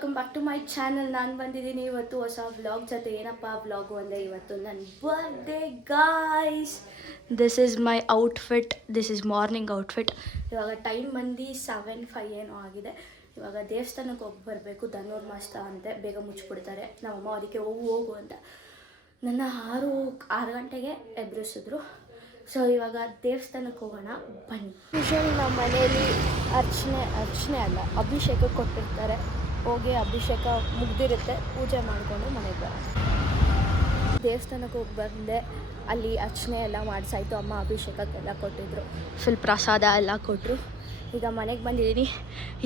Welcome back to my channel. ನಾನು ಬಂದಿದ್ದೀನಿ ಇವತ್ತು ಹೊಸ ವ್ಲಾಗ್ ಜೊತೆ. ಏನಪ್ಪ ವ್ಲಾಗು ಅಂದರೆ ಇವತ್ತು ನನ್ನ birthday guys. This is my outfit. This is morning outfit. ಇವಾಗ ಟೈಮ್ ಬಂದು 7:05 ಏನೋ ಆಗಿದೆ. ಇವಾಗ ದೇವಸ್ಥಾನಕ್ಕೆ ಹೋಗಿ ಬರಬೇಕು. ಧನುರ್ಮಾಸ ಅಂತೆ, ಬೇಗ ಮುಚ್ಚಿಬಿಡ್ತಾರೆ. ನಮ್ಮಮ್ಮ ಅದಕ್ಕೆ ಹೋಗು ಅಂತ ನನ್ನ 6 ಗಂಟೆಗೆ ಎಬ್ಬಿಸಿದ್ರು. ಸೊ ಇವಾಗ ದೇವಸ್ಥಾನಕ್ಕೆ ಹೋಗೋಣ ಬನ್ನಿ. ಯೂಶ್ವಲಿ ನಮ್ಮ ಮನೆಯಲ್ಲಿ ಅರ್ಚನೆ ಅಲ್ಲ, ಅಭಿಷೇಕ ಕೊಟ್ಟಿರ್ತಾರೆ. ಹೋಗಿ ಅಭಿಷೇಕ ಮುಗ್ದಿರುತ್ತೆ, ಪೂಜೆ ಮಾಡಿಕೊಂಡು ಮನೆಗೆ ಬರೋಣ. ದೇವಸ್ಥಾನಕ್ಕೆ ಹೋಗಿ ಬಂದೆ. ಅಲ್ಲಿ ಅರ್ಚನೆ ಎಲ್ಲ ಮಾಡಿಸಾಯ್ತು. ಅಮ್ಮ ಅಭಿಷೇಕಕ್ಕೆಲ್ಲ ಕೊಟ್ಟಿದ್ರು, ಫುಲ್ ಪ್ರಸಾದ ಎಲ್ಲ ಕೊಟ್ಟರು. ಈಗ ಮನೆಗೆ ಬಂದಿದ್ದೀನಿ.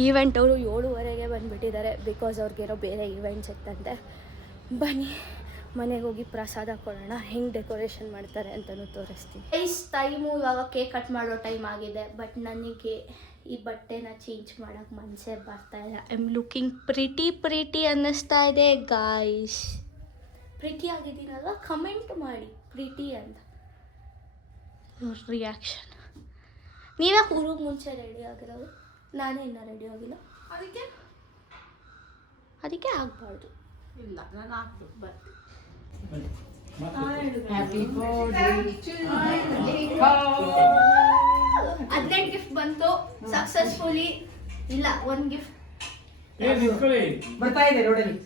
ಈವೆಂಟ್ ಅವರು 7:30ಗೆ ಬಂದುಬಿಟ್ಟಿದ್ದಾರೆ. ಬಿಕಾಸ್ ಅವ್ರಿಗೇನೋ ಬೇರೆ ಈವೆಂಟ್ಸ್ ಇತ್ತಂತೆ. ಬನ್ನಿ ಮನೆಗೆ ಹೋಗಿ ಪ್ರಸಾದ ಕೊಡೋಣ. ಹೆಂಗೆ ಡೆಕೋರೇಷನ್ ಮಾಡ್ತಾರೆ ಅಂತಲೂ ತೋರಿಸ್ತೀನಿ. ಟೈಮು ಇವಾಗ ಕೇಕ್ ಕಟ್ ಮಾಡೋ ಟೈಮ್ ಆಗಿದೆ. ಬಟ್ ನನಗೆ ಈ ಬಟ್ಟೆನ ಚೇಂಜ್ ಮಾಡೋಕ್ಕೆ ಮನಸ್ಸೇ ಬರ್ತಾ ಇಲ್ಲ. ಐ ಆಮ್ ಲುಕಿಂಗ್ ಪ್ರಿಟಿ ಅನ್ನಿಸ್ತಾ ಇದೆ ಗಾಯ್ಸ್. ಪ್ರಿಟಿ ಆಗಿದ್ದೀನಲ್ಲ, ಕಮೆಂಟ್ ಮಾಡಿ ಪ್ರಿಟಿ ಅಂತ. ರಿಯಾಕ್ಷನ್. ನೀವೇ ಊರಿಗೆ ಮುಂಚೆ ರೆಡಿ ಆಗಿರೋದು, ನಾನೇ ಇನ್ನೂ ರೆಡಿ ಆಗಿಲ್ಲ. ಅದಕ್ಕೆ ಆಗಬಾರ್ದು. ಇಲ್ಲ, ನಾನು ಹಾಕ್ಬೇಕು ಬರ್ತೀನಿ. ಹದಿನೆಂಟು ಗಿಫ್ಟ್ ಬಂತು ಸಕ್ಸಸ್ಫುಲಿ. ಇಲ್ಲ, ಒಂದು ಗಿಫ್ಟ್ ಬರ್ತಾ ಇದೆ ರೋಡಲ್ಲಿ.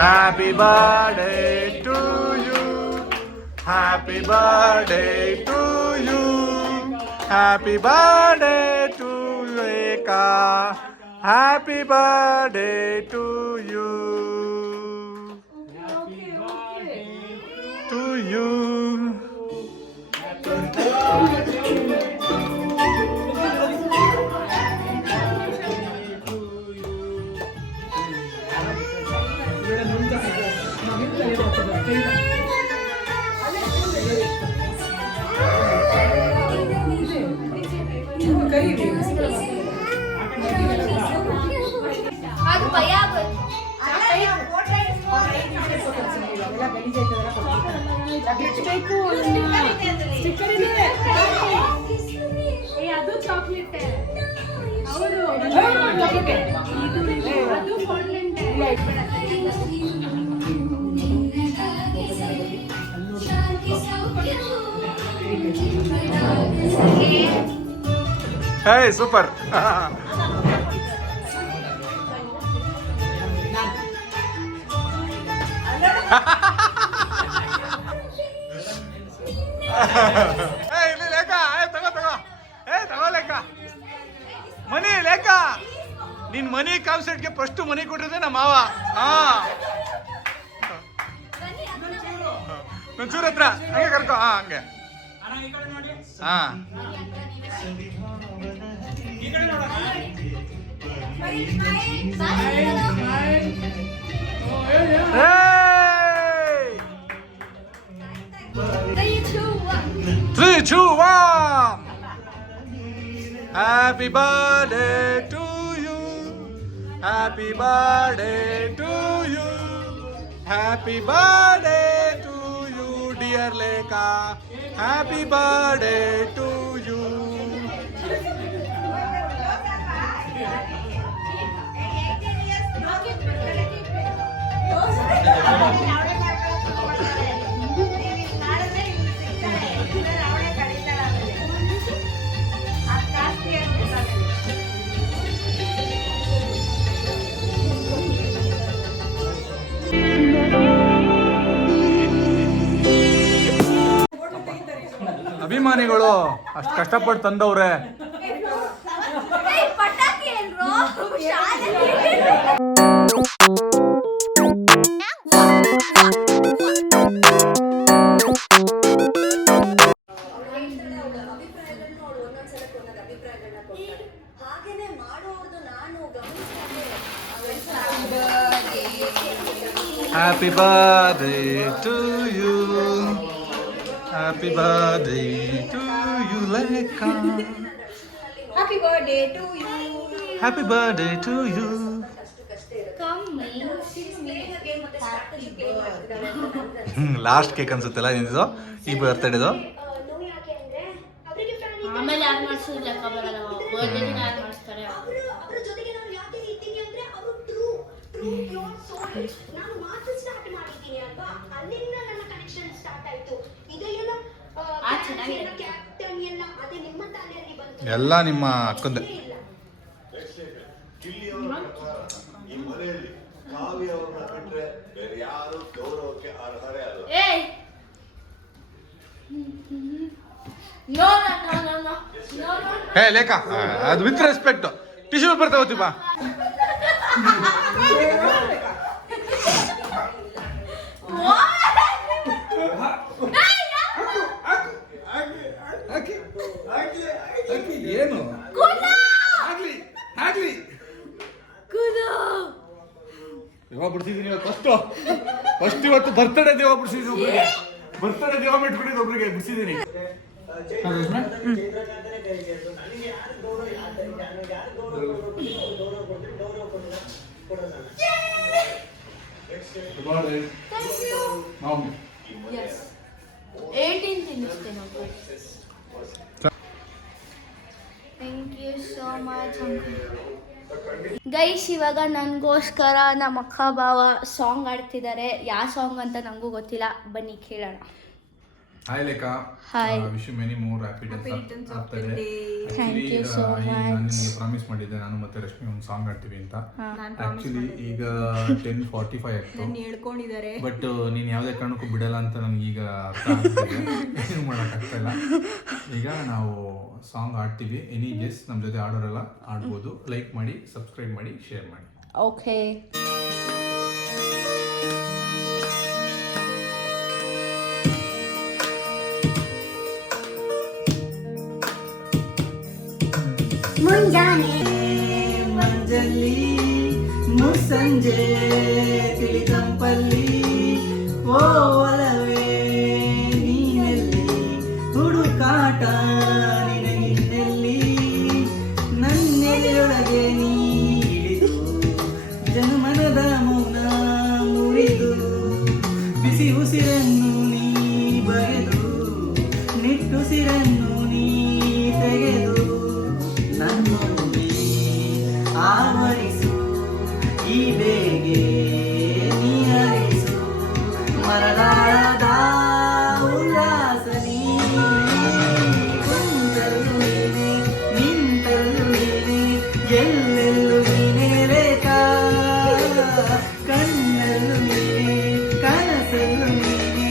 Happy birthday to you. Happy birthday to you. Happy birthday to Eka. Happy birthday to you. Happy birthday to you. ಅದು ಭಯ ಆಗುತ್ತೆ. ಅದು ಚಾಕ್ಲೇಟ್. Hey, super. Hey, ಇಲ್ಲಿ ಲೆಕ್ಕ. ತಗೋ. ತಗೋ ಲೆಕ್ಕ. ಮನಿ ಲೆಕ್ಕ. ನಿನ್ ಮನಿ ಕಾನ್ಸರ್ಟ್ಗೆ ಫಸ್ಟ್ ಮನಿ ಕೊಟ್ಟಿದ್ದೆ ನಮ್ಮ ಮಾವ. ಒಂಚೂರ ಹತ್ರ ಹಂಗೆ ಕರ್ಕೊ. ಹಂಗೆ. Three, two, one. Happy birthday to you. Happy birthday to you. Happy birthday to dear Lekha, happy birthday to you. ಅಭಿಮಾನಿಗಳು ಅಷ್ಟು ಕಷ್ಟಪಟ್ಟು ತಂದವ್ರೆ. Happy birthday to you. Happy birthday to you, Lekha. Happy birthday to you. Happy birthday to you. Last cake ಅನ್ಸುತ್ತಲ್ಲ ನಿಂದು ಈ ಬರ್ತ್ಡೇದು. ಆಮೇಲೆ ಯಾರು ಮಾಡಿಸಿದ್ರೆ ಲೆಕ್ಕ ಬರಲ್ಲ. ಬರ್ತ್ಡೇ ದಿನ ಯಾರು ಮಾಡಿಸ್ತಾರೆ? ಎಲ್ಲ ನಿಮ್ಮ ಅಕ್ಕಂದೆ. ಹೇ ಲೇಖಾ, ಅದು ವಿತ್ ರೆಸ್ಪೆಕ್ಟ್. ಟಿಶ್ಯೂ ಪೇಪರ್ ತಗೋತಿ ಬಾ. ಏನು ಆಗ್ಲಿ ದೇವ ಬಿಡ್ಸಿದೀನಿ ಫಸ್ಟ್ ಇವತ್ತು ಬರ್ತಡೇ ದೇವ ಬಿಡ್ಸಿದೀನಿ ಒಬ್ರಿಗೆ. ಬರ್ತಡೇ ದೇವ ಇಟ್ಬಿಟ್ಟಿದ್ದು ಒಬ್ರಿಗೆ ಬಿಡ್ಸಿದೀನಿ. Thank you so much. Guys, ಇವಾಗ ನನಗೋಸ್ಕರ ನಮ್ಮ ಅಕ್ಕ ಬಾವ ಸಾಂಗ್ ಆಡ್ತಿದ್ದಾರೆ. ಯಾವ ಸಾಂಗ್ ಅಂತ ನನಗೂ ಗೊತ್ತಿಲ್ಲ, ಬನ್ನಿ ಕೇಳೋಣ. Hi Lekha, Hi. Wish you many more happy returns of the day. Thank you so ನಾನು much. ನಿಮಗೆ ಪ್ರಾಮಿಸ್ ಮಾಡಿದ್ದೆ, ನಾನು ಮತ್ತೆ ರಶ್ಮಿ ಒಂದು ಸಾಂಗ್ ಆಡ್ತೀವಿ ಅಂತ. ಆಕ್ಚುಲಿ ಈಗ 10:45 ಆಯ್ತು. ಹೇಳ್ಕೊಂಡಿದ್ದಾರೆ. ಬಟ್ ನೀನು ಯಾವುದೇ ಕಾರಣಕ್ಕೂ ಬಿಡಲ್ಲ ಅಂತ ನನಗೆ ಈಗ ಅರ್ಥ ಆಗ್ತಿದೆ. ಏನು ಮಾಡೋಕ್ಕಾಗ್ತಾ ಇಲ್ಲ. ಈಗ ನಾವು ಸಾಂಗ್ ಆಡ್ತೀವಿ. ಎನಿ ಗೆಸ್ ನಮ್ಮ ಜೊತೆ ಆಡೋರೆಲ್ಲ ಆಡ್ಬೋದು. ಲೈಕ್ ಮಾಡಿ, ಸಬ್ಸ್ಕ್ರೈಬ್ ಮಾಡಿ, ಶೇರ್ ಮಾಡಿ. ಓಕೆ. ಮುಂಜಾನೆ ಮಂಜಲ್ಲಿ ಮುಸ್ಸಂಜೆ ತಿಳಿದಂಪಲ್ಲಿ ಓ ಒಲವೇ ನೀನೆಲ್ಲಿ ಹುಡುಕಾಟ ನಿನಗಿನ್ನೆಲ್ಲಿ ನನ್ನೆದೆಯೊಳಗೆ ನೀ ಹಿಡಿದು ಜನಮನದ ಮೌನ ಮುರಿದು ಬಿಸಿ ಉಸಿರನ್ನು ನೀ ಬಗೆದು ನಿಟ್ಟುಸಿರನ್ನು ನೀ ತೆಗೆದು ನನ್ನೊಮ್ಮೆ ಆವರಿಸು ಈ ಬೇಗೆ ನೀ ಹರಿಸು ಮರದಾಳದ ಉಲ್ಲಾಸ ನೀ ಕುಂತಲ್ಲು ನೀನೆ ನಿಂತಲ್ಲು ನೀನೆ ಎಲ್ಲೆಲ್ಲೂ ನೀನೇ ರೇಖಾ ಕಣ್ಣಲ್ಲೂ ನೀನೆ ಕನಸಲ್ಲೂ ನೀನೆ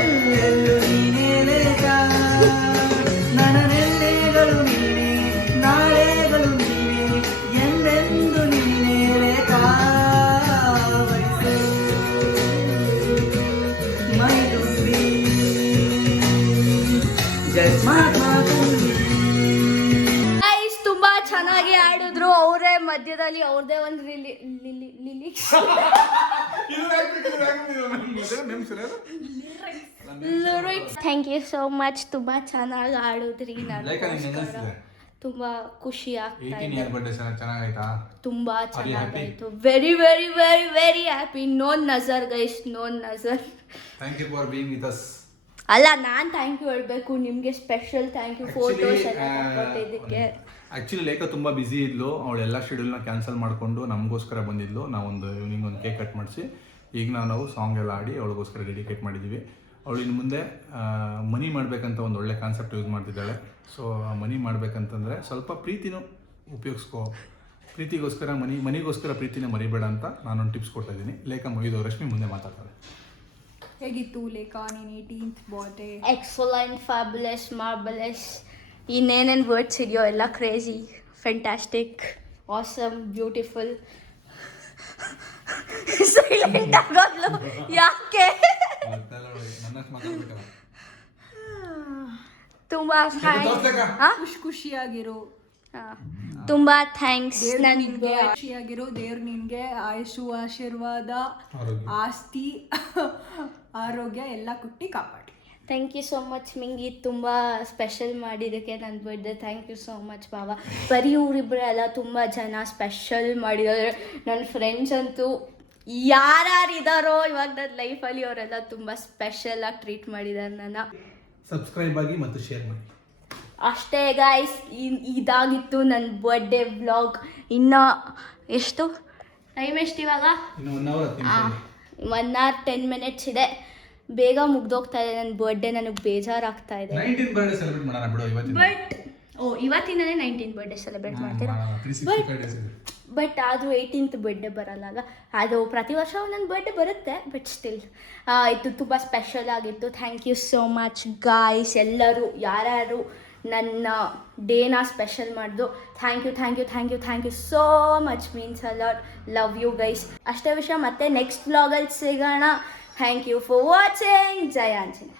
ಎಲ್ಲೆಲ್ಲೂ ನೀನೇ ರೇಖಾ ನನ್ನನೆಲ್ಲೆಗಳು ನೀನೆ ನಾಳೆಗಳು ನೀನೆ ಎಂದೆಂದು ನೀನೇ ರೇಖಾ ಮೈ ತುಂಬಿ ಜಸ್ಟ್ ಮಾತುಂಬಿ. ಗೈಸ್, ತುಂಬಾ ಚೆನ್ನಾಗಿ ಆಡಿದ್ರು. ಅವರೇ ಮಧ್ಯದಲ್ಲಿ ಅವ್ರದೇ ಒಂದು lyrics. Thank you so much. ತುಂಬಾ ಚೆನ್ನಾಗಿ ಆಡಿದ್ರಿ. ನನಗೋಸ್ಕರ ತುಂಬಾ ಖುಷಿ ಆಗ್ತಾ ಇದೆ. ತುಂಬಾ ಚೆನ್ನಾಗಾಯ್ತು. Very very very very happy. No ನಜರ್ ಗೈಸ್, ನೋ ನಜರ್. Thank you for being with us. ಅಲ್ಲ ನಾನು ಥ್ಯಾಂಕ್ ಯು ಹೇಳ್ಬೇಕು, ನಿಮಗೆ ಸ್ಪೆಷಲ್ ಥ್ಯಾಂಕ್ ಯು ಫೋಟೋಸ್ ಎಲ್ಲ ಕೊಟ್ಟಿದ್ದಕ್ಕೆ. ಆ್ಯಕ್ಚುಲಿ ಲೇಖ ತುಂಬ ಬ್ಯುಸಿ ಇದ್ಲು, ಅವಳೆಲ್ಲ ಶೆಡ್ಯೂಲ್ನ ಕ್ಯಾನ್ಸಲ್ ಮಾಡಿಕೊಂಡು ನಮಗೋಸ್ಕರ ಬಂದಿದ್ಲು. ನಾವೊಂದು ಈವ್ನಿಂಗ್ ಒಂದು ಕೇಕ್ ಕಟ್ ಮಾಡಿಸಿ ಈಗ ನಾವು ಸಾಂಗ್ ಎಲ್ಲ ಆಡಿ ಅವಳಿಗೋಸ್ಕರ ಡೆಡಿಕೇಟ್ ಮಾಡಿದ್ದೀವಿ. ಅವಳು ಇನ್ನು ಮುಂದೆ ಮನಿ ಮಾಡಬೇಕಂತ ಒಂದು ಒಳ್ಳೆ ಕಾನ್ಸೆಪ್ಟ್ ಯೂಸ್ ಮಾಡ್ತಿದ್ದಾಳೆ. ಸೊ ಮನಿ ಮಾಡಬೇಕಂತಂದರೆ ಸ್ವಲ್ಪ ಪ್ರೀತಿನೂ ಉಪಯೋಗಿಸ್ಕೋ, ಪ್ರೀತಿಗೋಸ್ಕರ ಮನಿಗೋಸ್ಕರ ಪ್ರೀತಿನ ಮರಿಬೇಡ ಅಂತ ನಾನೊಂದು ಟಿಪ್ಸ್ ಕೊಡ್ತಾ ಇದ್ದೀನಿ. ಲೇಖ ಇದು ರಶ್ಮಿ ಮುಂದೆ ಮಾತಾಡ್ತಾರೆ. ಹೇಗಿತ್ತು ಲೇಖಾ ನೀನು 18th birthday? Excellent, fabulous, marvellous, ಇನ್ನೇನೇನು ವರ್ಡ್ಸ್ ಇದೆಯೋ ಎಲ್ಲ crazy, fantastic, awesome, beautiful. Silent ಆಗೋದ್ಲು ಯಾಕೆ? ತುಂಬ ಖುಷಿಯಾಗಿರು, ತುಂಬ ಥ್ಯಾಂಕ್ಸ್. ನಿನ್ಗೆ ಖುಷಿಯಾಗಿರು. ದೇವ್ರು ನಿನ್ಗೆ ಆಯುಷು, ಆಶೀರ್ವಾದ, ಆಸ್ತಿ, ಆರೋಗ್ಯ ಎಲ್ಲ ಕೊಟ್ಟು ಕಾಪಾಡಿ. Thank you so much Mingi, ತುಂಬ ಸ್ಪೆಷಲ್ ಮಾಡಿದ್ದಕ್ಕೆ ನನ್ನ birthday. Thank you so much ಬಾವ. ಬರೀ ಇವರಿಬ್ಬರೇ ಅಲ್ಲ, ತುಂಬ ಜನ ಸ್ಪೆಷಲ್ ಮಾಡಿದ್ದಾರೆ. ನನ್ನ ಫ್ರೆಂಡ್ಸ್ ಅಂತೂ ಯಾರ್ಯಾರಿದ್ದಾರೋ ಇವಾಗ ನನ್ನ ಲೈಫಲ್ಲಿ ಅವರೆಲ್ಲ ತುಂಬ ಸ್ಪೆಷಲಾಗಿ ಟ್ರೀಟ್ ಮಾಡಿದ್ದಾರೆ ನನ್ನ. ಸಬ್ಸ್ಕ್ರೈಬ್ ಆಗಿ ಮತ್ತು ಶೇರ್ ಮಾಡಿ. ಅಷ್ಟೇ ಗಾಯ್ಸ್, ಇದಾಗಿತ್ತು ನನ್ನ ಬರ್ಡೇ ವ್ಲಾಗ್. ಇನ್ನು ಎಷ್ಟು ಟೈಮ್ ಎಷ್ಟು ಇವಾಗ? 1 hour 10 minutes ಇದೆ. ಬೇಗ ಮುಗ್ದೋಗ್ತಾ ಇದೆ ನನ್ನ ಬರ್ಡೇ. ನನಗೆ ಬೇಜಾರಾಗ್ತಾ ಇದೆ. 19th ಬರ್ಡೇ ಸೆಲೆಬ್ರೇಟ್ ಮಾಡೋಣ ಬಿಡು ಇವತ್ತಿನ. ಬಟ್ ಇವತ್ತಿಂದನೇ 19th ಬರ್ಡೇ ಸೆಲೆಬ್ರೇಟ್ ಮಾಡ್ತೀರಾ? ಬಟ್ ಅದು 18th ಬರ್ಡೇ ಬರಲ್ಲ ಅಲ್ಲ. ಅದು ಪ್ರತಿ ವರ್ಷ ನನ್ನ ಬರ್ಡೇ ಬರುತ್ತೆ, ಬಟ್ ಸ್ಟಿಲ್ ಇದು ತುಂಬ ಸ್ಪೆಷಲ್ ಆಗಿತ್ತು. Thank you so much guys, ಎಲ್ಲರೂ ಯಾರ್ಯಾರು ನನ್ನ ಡೇನ ಸ್ಪೆಷಲ್ ಮಾಡಿದ್ರು. Thank you so much, means a lot. Love you guys. ಅಷ್ಟೇ ವಿಷಯ, ಮತ್ತೆ ನೆಕ್ಸ್ಟ್ ವ್ಲಾಗಲ್ಲಿ ಸಿಗೋಣ. Thank you for watching. ಜಯ ಆಂಜನೇಯ.